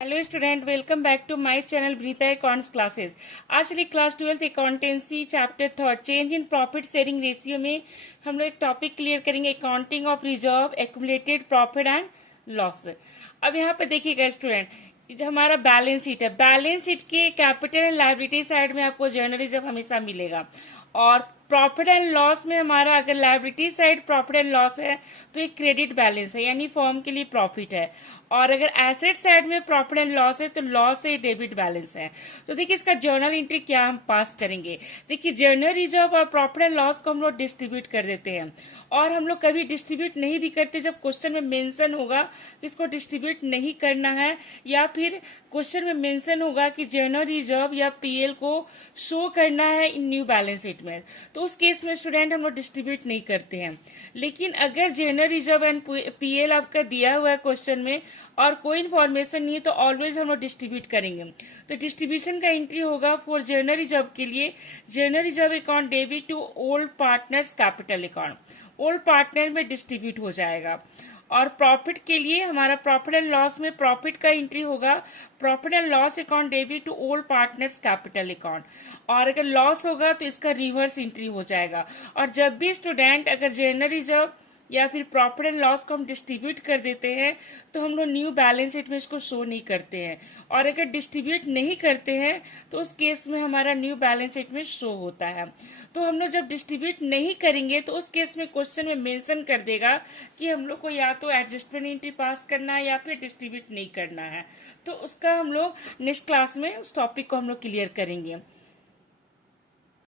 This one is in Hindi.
Hello student, welcome back to my channel Breeta accounts classes. आज चलिए class 12th accountancy chapter 3 change in profit sharing ratio में हम लोग एक टॉपिक क्लियर करेंगे, accounting of reserve accumulated profit and loss. अब यहाँ पे देखिएगा स्टूडेंट, जो हमारा बैलेंस शीट है, बैलेंस शीट के कैपिटल एंड लायबिलिटी साइड में आपको जर्नल रिजर्व हमेशा मिलेगा, और प्रॉफिट एंड लॉस में हमारा अगर liability side profit and loss है तो एक क्रेडिट बैलेंस है, यानी फर्म के लिए प्रॉफिट है, और अगर एसेट साइड में प्रॉफिट एंड लॉस है तो लॉस है, डेबिट बैलेंस है। तो देखिए इसका जर्नल एंट्री क्या हम पास करेंगे। देखिए जर्नल रिजर्व और प्रॉफिट एंड लॉस को हम लोग डिस्ट्रीब्यूट कर देते हैं, और हम लोग कभी डिस्ट्रीब्यूट नहीं भी करते जब क्वेश्चन में मेंशन होगा कि इसको डिस्ट्रीब्यूट नहीं करना है, या फिर क्वेश्चन में मेंशन होगा कि जर्नल रिजर्व या पीएल को शो करना है इन न्यू बैलेंस शीट में, तो उस केस में स्टूडेंट हम लोग डिस्ट्रीब्यूट नहीं करते हैं। लेकिन अगर जर्नल रिजर्व एंड पीएल आपका दिया हुआ है क्वेश्चन में और कोई इन्फॉर्मेशन नहीं है तो ऑलवेज हम लोग डिस्ट्रीब्यूट करेंगे। तो डिस्ट्रीब्यूशन का एंट्री होगा फॉर जर्नल रिजर्व के लिए, general reserve account debit to old partners capital account, old partner में डिस्ट्रीब्यूट हो जाएगा। और प्रॉफिट के लिए हमारा प्रॉफिट एंड लॉस में प्रॉफिट का एंट्री होगा profit and loss account debit to old partners capital account, और अगर लॉस होगा तो इसका रिवर्स एंट्री हो जाएगा। और जब भी स्टूडेंट अगर जर्नल रिजर्व या फिर प्रॉफिट एंड लॉस को हम डिस्ट्रीब्यूट कर देते हैं तो हम लोग न्यू बैलेंस शीट में इसको शो नहीं करते हैं, और अगर डिस्ट्रीब्यूट नहीं करते हैं तो उस केस में हमारा न्यू बैलेंस शीट में शो होता है। तो हम लोग जब डिस्ट्रीब्यूट नहीं करेंगे तो उस केस में क्वेश्चन में मेंशन कर देगा कि हम लोग को या तो एडजस्टमेंट एंट्री पास करना है या फिर डिस्ट्रीब्यूट नहीं करना है। तो उसका हम लोग नेक्स्ट क्लास में उस टॉपिक को हम लोग क्लियर करेंगे।